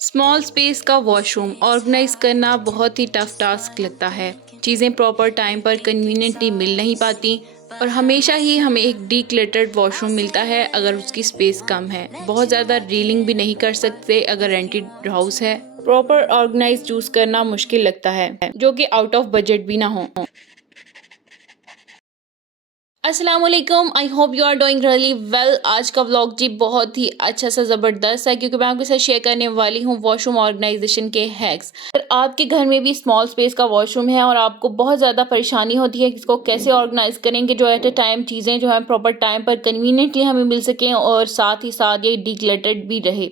Small space का washroom organise करना बहुत ही टफ टास्क लगता है। चीज़ें प्रॉपर टाइम पर कन्वीनियंटली मिल नहीं पाती और हमेशा ही हमें एक डीक्लटर्ड वॉशरूम मिलता है अगर उसकी स्पेस कम है। बहुत ज़्यादा रीलिंग भी नहीं कर सकते अगर रेंटेड हाउस है। प्रॉपर ऑर्गेनाइज चूज करना मुश्किल लगता है जो कि आउट ऑफ बजट भी ना हो। अस्सलाम वालेकुम, I hope you are doing really well. आज का व्लॉग जी बहुत ही अच्छा सा ज़बरदस्त है क्योंकि मैं आपके साथ शेयर करने वाली हूँ वॉशरूम ऑर्गेनाइजेशन के हैक्स। अगर आपके घर में भी स्मॉल स्पेस का वॉशरूम है और आपको बहुत ज़्यादा परेशानी होती है कि इसको कैसे ऑर्गेनाइज करेंगे जो एट अ टाइम चीज़ें जो है प्रॉपर टाइम पर कन्वीनियंटली हमें मिल सकें और साथ ही साथ ये डिक्लटर्ड भी रहे,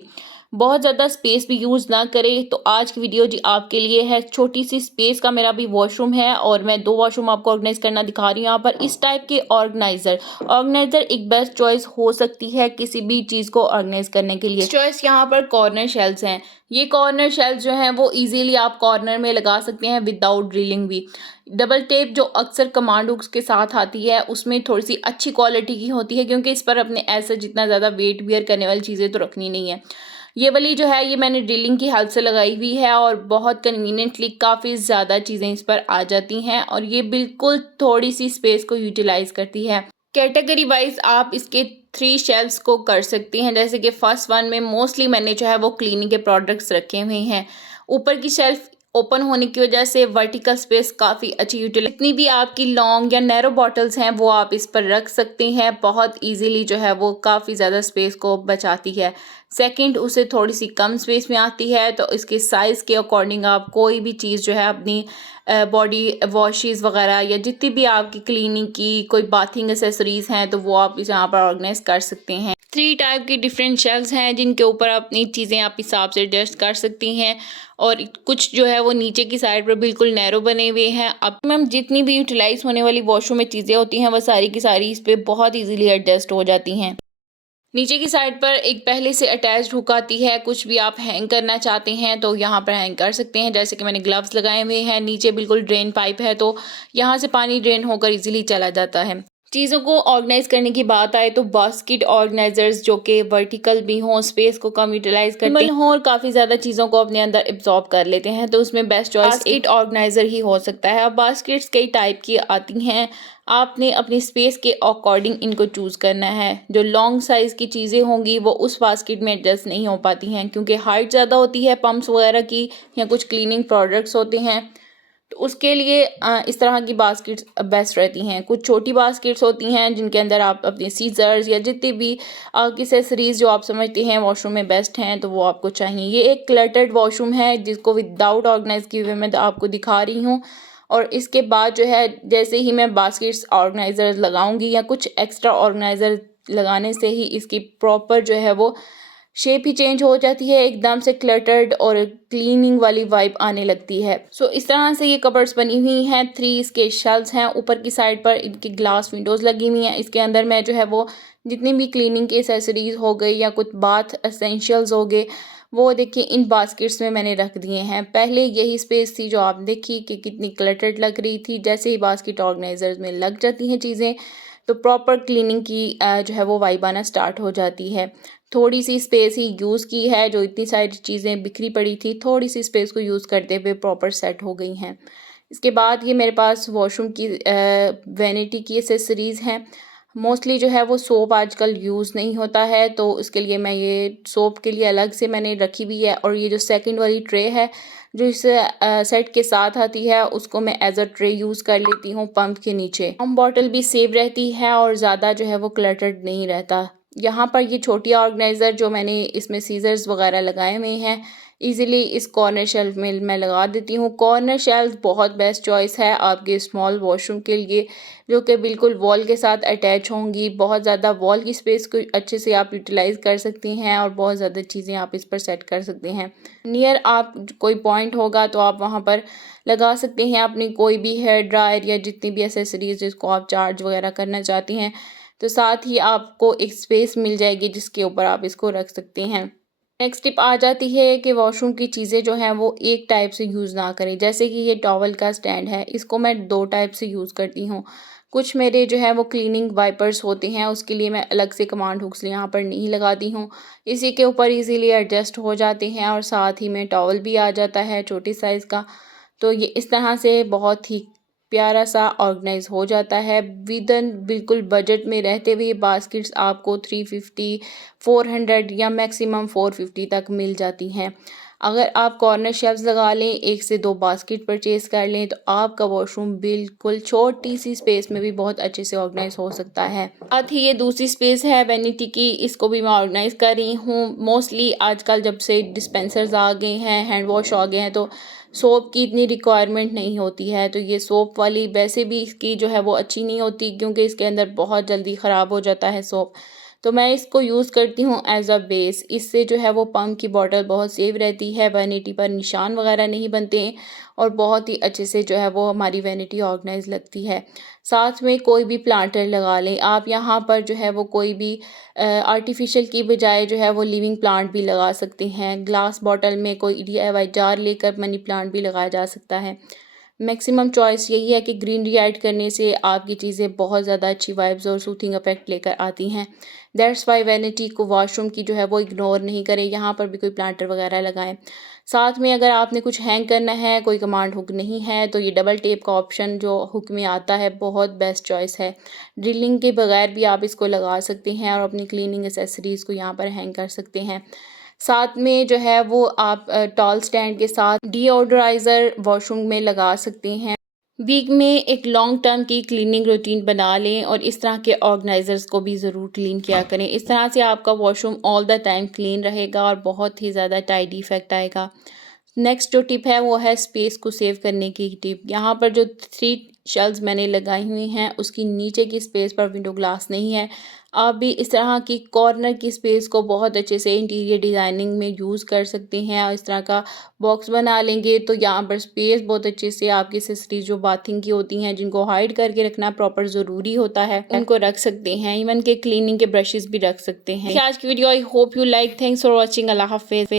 बहुत ज़्यादा स्पेस भी यूज़ ना करे, तो आज की वीडियो जी आपके लिए है। छोटी सी स्पेस का मेरा भी वॉशरूम है और मैं दो वॉशरूम आपको ऑर्गेनाइज करना दिखा रही हूँ यहाँ पर। इस टाइप के ऑर्गेनाइजर एक बेस्ट चॉइस हो सकती है किसी भी चीज़ को ऑर्गेनाइज करने के लिए। चॉइस यहाँ पर कॉर्नर शेल्फ्स हैं। ये कॉर्नर शेल्फ जो हैं वो इजीली आप कॉर्नर में लगा सकते हैं विदाउट ड्रिलिंग भी। डबल टेप जो अक्सर कमांड हुक्स के साथ आती है उसमें थोड़ी सी अच्छी क्वालिटी की होती है क्योंकि इस पर अपने ऐसा जितना ज़्यादा वेट बियर करने वाली चीज़ें तो रखनी नहीं है। ये वाली जो है ये मैंने ड्रिलिंग की हेल्प से लगाई हुई है और बहुत कन्वीनियंटली काफ़ी ज़्यादा चीज़ें इस पर आ जाती हैं और ये बिल्कुल थोड़ी सी स्पेस को यूटिलाइज करती है। कैटेगरी वाइज आप इसके 3 शेल्फ्स को कर सकती हैं। जैसे कि फर्स्ट वन में मोस्टली मैंने जो है वो क्लीनिंग के प्रोडक्ट्स रखे हुए हैं। ऊपर की शेल्फ ओपन होने की वजह से वर्टिकल स्पेस काफ़ी अच्छी यूटिलाइज, जितनी भी आपकी लॉन्ग या नैरो बॉटल्स हैं वो आप इस पर रख सकते हैं। बहुत इजीली जो है वो काफ़ी ज़्यादा स्पेस को बचाती है। सेकंड, उसे थोड़ी सी कम स्पेस में आती है तो इसके साइज़ के अकॉर्डिंग आप कोई भी चीज़ जो है अपनी बॉडी वॉशेस वगैरह या जितनी भी आपकी क्लीनिंग की कोई बाथिंग एसेसरीज हैं तो वो आप इस यहाँ पर ऑर्गेनाइज कर सकते हैं। 3 टाइप की डिफरेंट शेल्फ्स हैं जिनके ऊपर अपनी चीज़ें आप हिसाब से एडजस्ट कर सकती हैं और कुछ जो है वो नीचे की साइड पर बिल्कुल नैरो बने हुए हैं। अब मैम जितनी भी यूटिलाइज होने वाली वॉशरूम में चीज़ें होती हैं वह सारी की सारी इस पर बहुत ईजीली एडजस्ट हो जाती हैं। नीचे की साइड पर एक पहले से अटैच्ड हुक आती है। कुछ भी आप हैंग करना चाहते हैं तो यहाँ पर हैंग कर सकते हैं। जैसे कि मैंने ग्लव्स लगाए हुए हैं, नीचे बिल्कुल ड्रेन पाइप है तो यहाँ से पानी ड्रेन होकर इजीली चला जाता है। चीज़ों को ऑर्गेनाइज करने की बात आए तो बास्केट ऑर्गेनाइजर्स जो कि वर्टिकल भी हों, स्पेस को कम यूटिलाइज करते हों और काफ़ी ज़्यादा चीज़ों को अपने अंदर एब्जॉर्ब कर लेते हैं तो उसमें बेस्ट चॉइस बास्केट ऑर्गेनाइजर ही हो सकता है। अब बास्केट्स कई टाइप की आती हैं, आपने अपनी स्पेस के अकॉर्डिंग इनको चूज़ करना है। जो लॉन्ग साइज़ की चीज़ें होंगी वो उस बास्केट में एडजस्ट नहीं हो पाती हैं क्योंकि हाइट ज़्यादा होती है पंप्स वगैरह की या कुछ क्लीनिंग प्रोडक्ट्स होते हैं, तो उसके लिए इस तरह की बास्केट्स बेस्ट रहती हैं। कुछ छोटी बास्केट्स होती हैं जिनके अंदर आप अपने सीजर्स या जितने भी आपकी एक्सेसरीज जो आप समझते हैं वॉशरूम में बेस्ट हैं तो वो आपको चाहिए। ये एक क्लटर्ड वॉशरूम है जिसको विदाउट ऑर्गेनाइज किए हुए मैं आपको दिखा रही हूँ और इसके बाद जो है जैसे ही मैं बास्केट्स ऑर्गेनाइज़र लगाऊंगी या कुछ एक्स्ट्रा ऑर्गेनाइज़र लगाने से ही इसकी प्रॉपर जो है वो शेप ही चेंज हो जाती है, एकदम से क्लटर्ड और क्लीनिंग वाली वाइब आने लगती है। सो इस तरह से ये कबर्ड्स बनी हुई हैं। 3 इसके शेल्व्स हैं। ऊपर की साइड पर इनकी ग्लास विंडोज़ लगी हुई हैं। इसके अंदर मैं जो है वो जितनी भी क्लीनिंग की एसेसरीज हो गई या कुछ बाथ एसेंशियल्स हो गए वो देखिए इन बास्केट्स में मैंने रख दिए हैं। पहले यही स्पेस थी जो आप देखी कि कितनी क्लटर्ड लग रही थी। जैसे ही बास्केट ऑर्गेनाइजर्स में लग जाती हैं चीज़ें तो प्रॉपर क्लीनिंग की जो है वो वाइब आना स्टार्ट हो जाती है। थोड़ी सी स्पेस ही यूज़ की है, जो इतनी सारी चीज़ें बिखरी पड़ी थी थोड़ी सी स्पेस को यूज़ करते हुए प्रॉपर सेट हो गई हैं। इसके बाद ये मेरे पास वॉशरूम की वैनिटी की एसेसरीज़ हैं। मोस्टली जो है वो सोप आजकल यूज़ नहीं होता है तो उसके लिए मैं ये सोप के लिए अलग से मैंने रखी हुई है और ये जो सेकंड वाली ट्रे है जो इस सेट के साथ आती है उसको मैं एज अ ट्रे यूज़ कर लेती हूँ पंप के नीचे। पंप बॉटल भी सेव रहती है और ज़्यादा जो है वो क्लटर्ड नहीं रहता। यहाँ पर ये छोटी ऑर्गेनाइज़र जो मैंने इसमें सीजर्स वगैरह लगाए हुए हैं इजीली इस कॉर्नर शेल्फ में मैं लगा देती हूँ। कॉर्नर शेल्फ बहुत बेस्ट चॉइस है आपके स्मॉल वॉशरूम के लिए जो कि बिल्कुल वॉल के साथ अटैच होंगी। बहुत ज़्यादा वॉल की स्पेस को अच्छे से आप यूटिलाइज़ कर सकती हैं और बहुत ज़्यादा चीज़ें आप इस पर सेट कर सकते हैं। नियर आप कोई पॉइंट होगा तो आप वहाँ पर लगा सकते हैं अपनी कोई भी हेयर ड्रायर या जितनी भी एसेसरीज जिसको आप चार्ज वगैरह करना चाहती हैं, तो साथ ही आपको एक स्पेस मिल जाएगी जिसके ऊपर आप इसको रख सकते हैं। नेक्स्ट टिप आ जाती है कि वॉशरूम की चीज़ें जो हैं वो एक टाइप से यूज़ ना करें। जैसे कि ये टॉवल का स्टैंड है, इसको मैं 2 टाइप से यूज़ करती हूँ। कुछ मेरे जो है वो क्लीनिंग वाइपर्स होते हैं, उसके लिए मैं अलग से कमांड हुक्स यहाँ पर नहीं लगाती हूँ। इसी के ऊपर इजीली एडजस्ट हो जाते हैं और साथ ही में टॉवल भी आ जाता है छोटी साइज़ का। तो ये इस तरह से बहुत ही प्यारा सा ऑर्गेनाइज हो जाता है विदन बिल्कुल बजट में रहते हुए। बास्केट्स आपको 350 400 या मैक्सिमम 450 तक मिल जाती हैं। अगर आप कॉर्नर शेल्फ्स लगा लें, 1 से 2 बास्केट परचेज़ कर लें, तो आपका वॉशरूम बिल्कुल छोटी सी स्पेस में भी बहुत अच्छे से ऑर्गेनाइज हो सकता है। साथ ही ये दूसरी स्पेस है वैनिटी की, इसको भी मैं ऑर्गेनाइज कर रही हूँ। मोस्टली आजकल जब से डिस्पेंसर्स आ गए हैं, हैंड वॉश आ गए हैं, तो सोप की इतनी रिक्वायरमेंट नहीं होती है। तो ये सोप वाली वैसे भी इसकी जो है वो अच्छी नहीं होती, क्योंकि इसके अंदर बहुत जल्दी ख़राब हो जाता है सोप। तो मैं इसको यूज़ करती हूँ एज अ बेस। इससे जो है वो पम्प की बॉटल बहुत सेफ रहती है, वैनिटी पर निशान वगैरह नहीं बनते हैं और बहुत ही अच्छे से जो है वो हमारी वैनिटी ऑर्गेनाइज लगती है। साथ में कोई भी प्लांटर लगा लें आप, यहाँ पर जो है वो कोई भी आर्टिफिशियल की बजाय जो है वो लिविंग प्लांट भी लगा सकते हैं। ग्लास बॉटल में कोई DIY जार लेकर मनी प्लांट भी लगाया जा सकता है। मैक्सिमम चॉइस यही है कि ग्रीनरी ऐड करने से आपकी चीज़ें बहुत ज़्यादा अच्छी वाइब्स और सूथिंग इफेक्ट लेकर आती हैं। दैट्स वाई वैनिटी को वॉशरूम की जो है वो इग्नोर नहीं करें, यहाँ पर भी कोई प्लांटर वगैरह लगाएं। साथ में अगर आपने कुछ हैंग करना है, कोई कमांड हुक नहीं है, तो ये डबल टेप का ऑप्शन जो हुक में आता है बहुत बेस्ट चॉइस है। ड्रिलिंग के बगैर भी आप इसको लगा सकते हैं और अपनी क्लीनिंग एसेसरीज़ को यहाँ पर हैंग कर सकते हैं। साथ में जो है वो आप टॉल स्टैंड के साथ डीओडराइज़र वॉशरूम में लगा सकते हैं। वीक में एक लॉन्ग टर्म की क्लीनिंग रूटीन बना लें और इस तरह के ऑर्गेनाइज़र्स को भी ज़रूर क्लीन किया करें। इस तरह से आपका washroom all the time clean रहेगा और बहुत ही ज़्यादा टाइडी इफ़ेक्ट आएगा। नेक्स्ट जो टिप है वो है स्पेस को सेव करने की टिप। यहाँ पर जो 3 शेल्व्स मैंने लगाई हुई हैं, उसकी नीचे की स्पेस पर विंडो ग्लास नहीं है। आप भी इस तरह की कॉर्नर की स्पेस को बहुत अच्छे से इंटीरियर डिज़ाइनिंग में यूज़ कर सकते हैं और इस तरह का बॉक्स बना लेंगे तो यहाँ पर स्पेस बहुत अच्छे से आपकी एक्सेसरीज जो बाथिंग की होती हैं, जिनको हाइड करके रखना प्रॉपर ज़रूरी होता है, उनको रख सकते हैं। इवन के क्लीनिंग के ब्रशेज़ भी रख सकते हैं। आज की video I hope you like. Thanks for watching. अल्लाह हाफिज़।